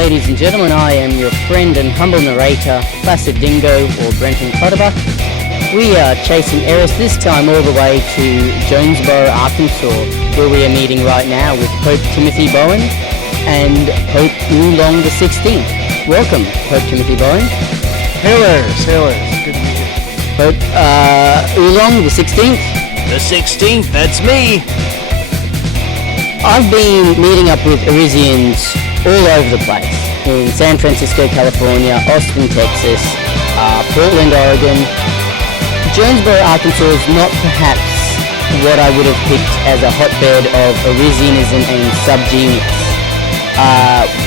Ladies and gentlemen, I am your friend and humble narrator, Placid Dingo or Brenton Clutterbuck. We are chasing Eris, this time all the way to Jonesboro, Arkansas, where we are meeting right now with Pope Timothy Bowen and Pope Oolong the 16th. Welcome, Pope Timothy Bowen. Eris, good to meet you. Pope Oolong the 16th. The 16th, that's me. I've been meeting up with Erisians all over the place, in San Francisco, California, Austin, Texas, Portland, Oregon. Jonesboro, Arkansas is not perhaps what I would have picked as a hotbed of Erisianism and subgenius.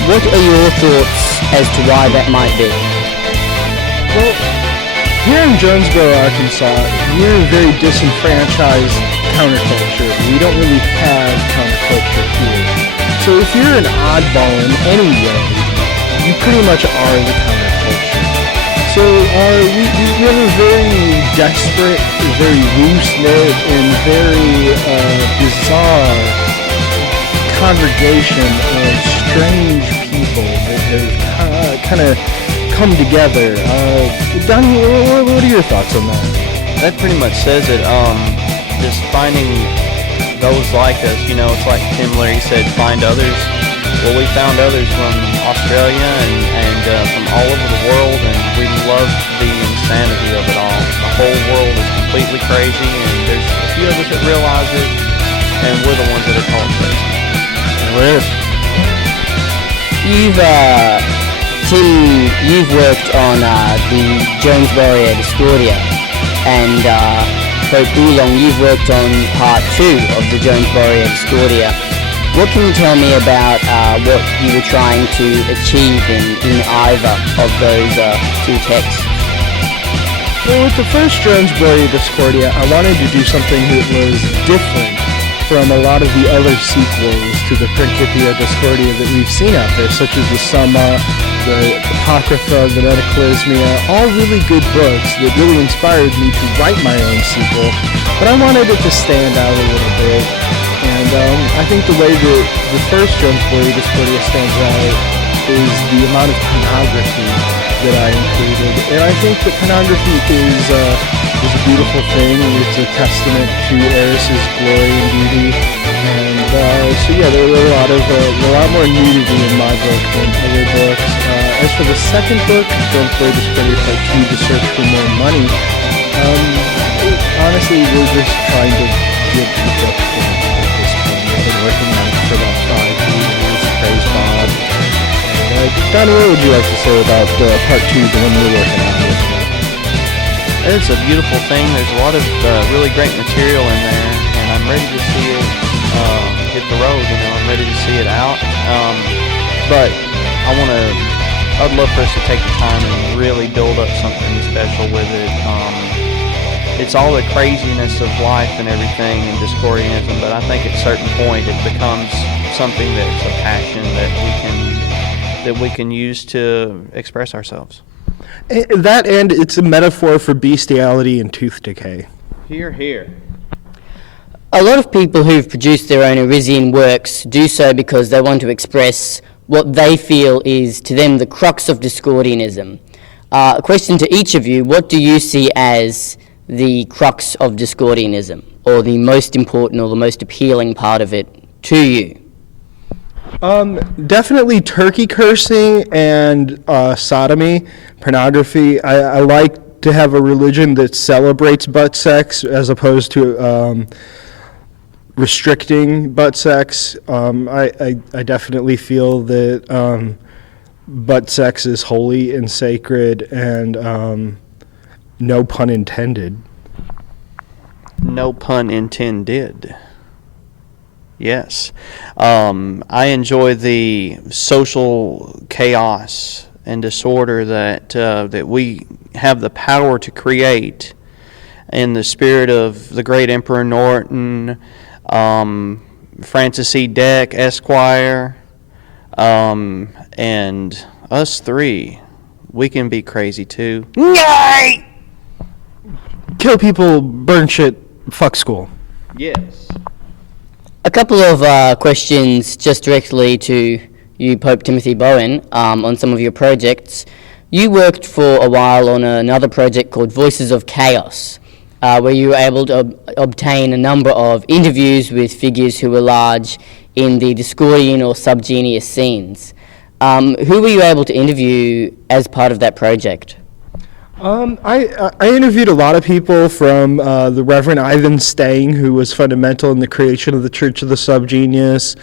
What are your thoughts as to why that might be? Well, here in Jonesboro, Arkansas, we're a very disenfranchised counterculture. We don't really have counterculture here. So if you're an oddball in any way, you pretty much are the counterculture. So we have a very desperate, very loose-knit, and very bizarre congregation of strange people that have kind of come together. Donnie, what are your thoughts on that? That pretty much says it. Just finding those like us, it's like Tim Leary said, find others. Well, we found others from Australia and from all over the world, and we love the insanity of it all. The whole world is completely crazy, and there's a few of us that realize it, and we're the ones that are called crazy. And we're... Tim, you've worked on the Jonesboro Discordia, and Pope Oolong, you've worked on part 2 of the Jonesboro Discordia. What can you tell me about what you were trying to achieve in either of those two texts? Well, with the first Jonesboro Discordia, I wanted to do something that was different from a lot of the other sequels to the Principia Discordia that we've seen out there, such as the Summa, the Apocrypha, the Metaclismia, all really good books that really inspired me to write my own sequel, but I wanted it to stand out a little bit, and I think the way that the first Jonesboro Discordia stands out is the amount of pornography that I included, and I think that pornography is a beautiful thing. It's a testament to Eris's glory and beauty, and so yeah, there were a lot more nudity in my book than other books. As for the second book, Jonesboro Discordia Part 2, To Search for More Money, honestly, we're just trying to give the book to at this point. I've been working on it for about 5 years. Praise God. Donnie, what would you like to say about Part 2, the one you're working on with me? It's a beautiful thing. There's a lot of really great material in there, and I'm ready to see it hit the road. I'm ready to see it out. But I'd love for us to take the time and really build up something special with it. It's all the craziness of life and everything and Discordianism, but I think at a certain point it becomes something that's a passion that we can use to express ourselves. That and it's a metaphor for bestiality and tooth decay. Hear. A lot of people who've produced their own Erisian works do so because they want to express what they feel is, to them, the crux of Discordianism. A question to each of you: what do you see as the crux of Discordianism, or the most important or the most appealing part of it to you? Definitely turkey cursing and sodomy, pornography. I like to have a religion that celebrates butt sex as opposed to restricting butt sex. I definitely feel that butt sex is holy and sacred, and no pun intended. No pun intended. Yes. I enjoy the social chaos and disorder that we have the power to create in the spirit of the great Emperor Norton, Francis E. Deck, Esquire, and us three. We can be crazy too. Yay! Kill people, burn shit, fuck school. Yes. A couple of questions just directly to you Pope Timothy Bowen, on some of your projects. You worked for a while on another project called Voices of Chaos, where you were able to obtain a number of interviews with figures who were large in the Discordian or subgenius scenes. Who were you able to interview as part of that project? I interviewed a lot of people, from the Reverend Ivan Stang, who was fundamental in the creation of the Church of the Subgenius,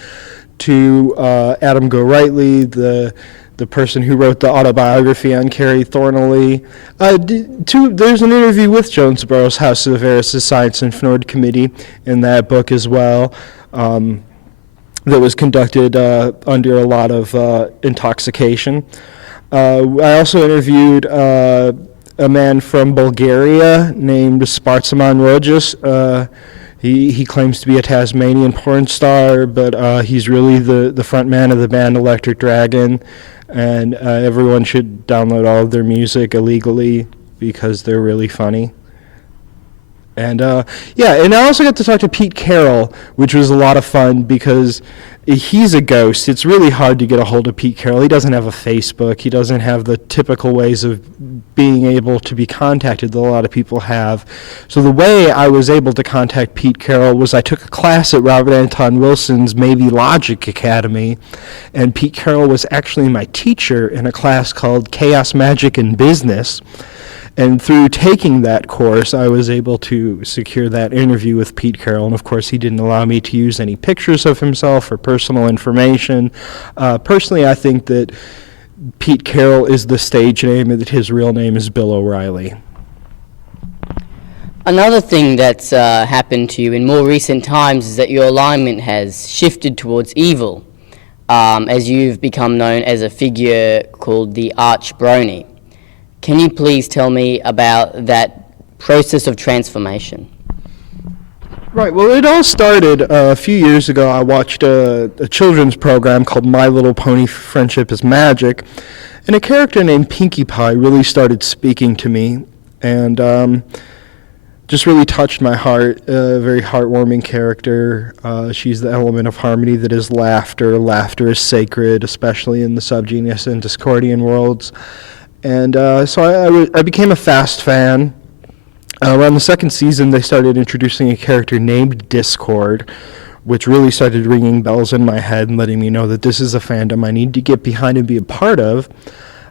to Adam Gorightly, the person who wrote the autobiography on Carrie Thornley. There's an interview with Jonesboro's House of Eris' Science and Fnord Committee in that book as well, that was conducted under a lot of intoxication. I also interviewed a man from Bulgaria named Spartsamon Rojas. He claims to be a Tasmanian porn star, but he's really the front man of the band Electric Dragon, and everyone should download all of their music illegally because they're really funny. And and I also got to talk to Pete Carroll, which was a lot of fun because he's a ghost. It's really hard to get a hold of Pete Carroll. He doesn't have a Facebook. He doesn't have the typical ways of being able to be contacted that a lot of people have. So the way I was able to contact Pete Carroll was I took a class at Robert Anton Wilson's Maybe Logic Academy, and Pete Carroll was actually my teacher in a class called Chaos, Magic, and Business. And through taking that course, I was able to secure that interview with Pete Carroll. And of course, he didn't allow me to use any pictures of himself or personal information. Personally, I think that Pete Carroll is the stage name and that his real name is Bill O'Reilly. Another thing that's happened to you in more recent times is that your alignment has shifted towards evil, as you've become known as a figure called the Arch Brony. Can you please tell me about that process of transformation? Right, well, it all started a few years ago. I watched a children's program called My Little Pony Friendship is Magic, and a character named Pinkie Pie really started speaking to me, and just really touched my heart. A very heartwarming character. She's the element of harmony that is laughter. Laughter is sacred, especially in the subgenius and Discordian worlds. And so I became a fast fan. Around the second season, they started introducing a character named Discord, which really started ringing bells in my head and letting me know that this is a fandom I need to get behind and be a part of.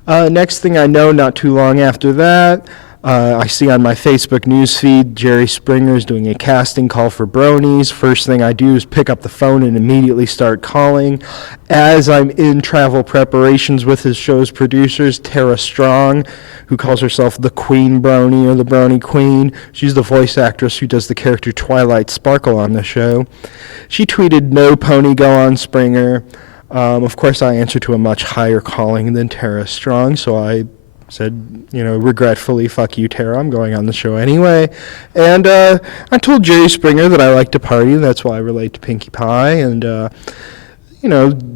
Next thing I know, not too long after that, I see on my Facebook newsfeed Jerry Springer is doing a casting call for bronies. First thing I do is pick up the phone and immediately start calling. As I'm in travel preparations with his show's producers, Tara Strong, who calls herself the Queen Brony or the Brony Queen. She's the voice actress who does the character Twilight Sparkle on the show. She tweeted, "No pony go on Springer." Of course, I answer to a much higher calling than Tara Strong, so I said, regretfully, "Fuck you, Tara, I'm going on the show anyway." And I told Jerry Springer that I like to party, and that's why I relate to Pinkie Pie, and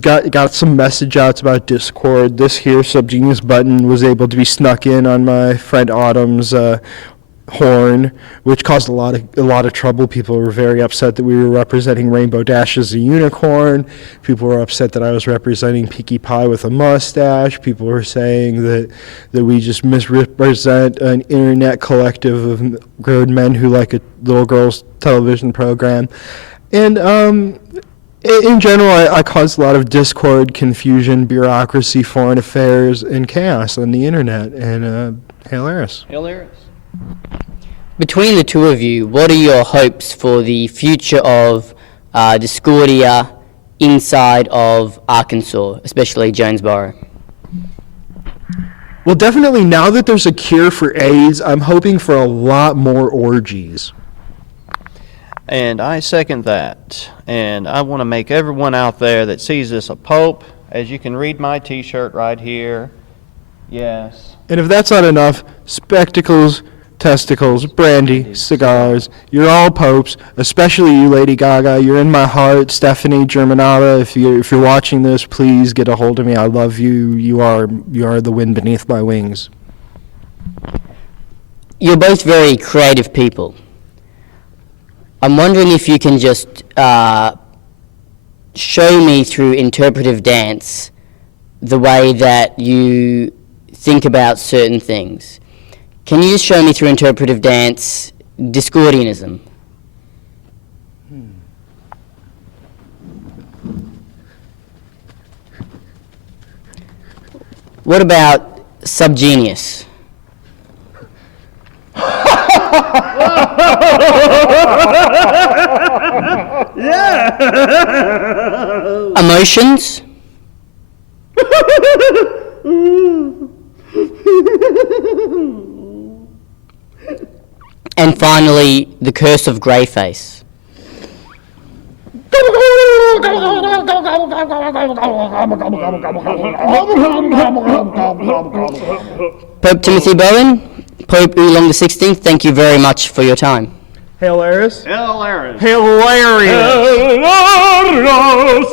got some message outs about Discord. This here Subgenius button was able to be snuck in on my friend Autumn's horn, which caused a lot of trouble. People were very upset that we were representing Rainbow Dash as a unicorn. People were upset that I was representing Pinkie Pie with a mustache. People were saying that we just misrepresent an internet collective of grown men who like a little girl's television program. And in general, I caused a lot of discord, confusion, bureaucracy, foreign affairs, and chaos on the internet. And hail Eris. Hail Eris. Between the two of you, what are your hopes for the future of Discordia inside of Arkansas, especially Jonesboro? Well, definitely now that there's a cure for AIDS, I'm hoping for a lot more orgies. And I second that. And I want to make everyone out there that sees this a pope. As you can read my t-shirt right here. Yes. And if that's not enough, spectacles, testicles, brandy, cigars. You're all popes, especially you, Lady Gaga. You're in my heart. Stephanie Germanata, if you're watching this, please get a hold of me. I love you. You are the wind beneath my wings. You're both very creative people. I'm wondering if you can just show me through interpretive dance the way that you think about certain things. Can you just show me through interpretive dance Discordianism? What about subgenius? Yeah. Emotions? And finally, the curse of Greyface. Pope Timothy Bowen, Pope Oolong XVI, thank you very much for your time. Hail Eris. Hail Eris. Hilarious. Hilarious.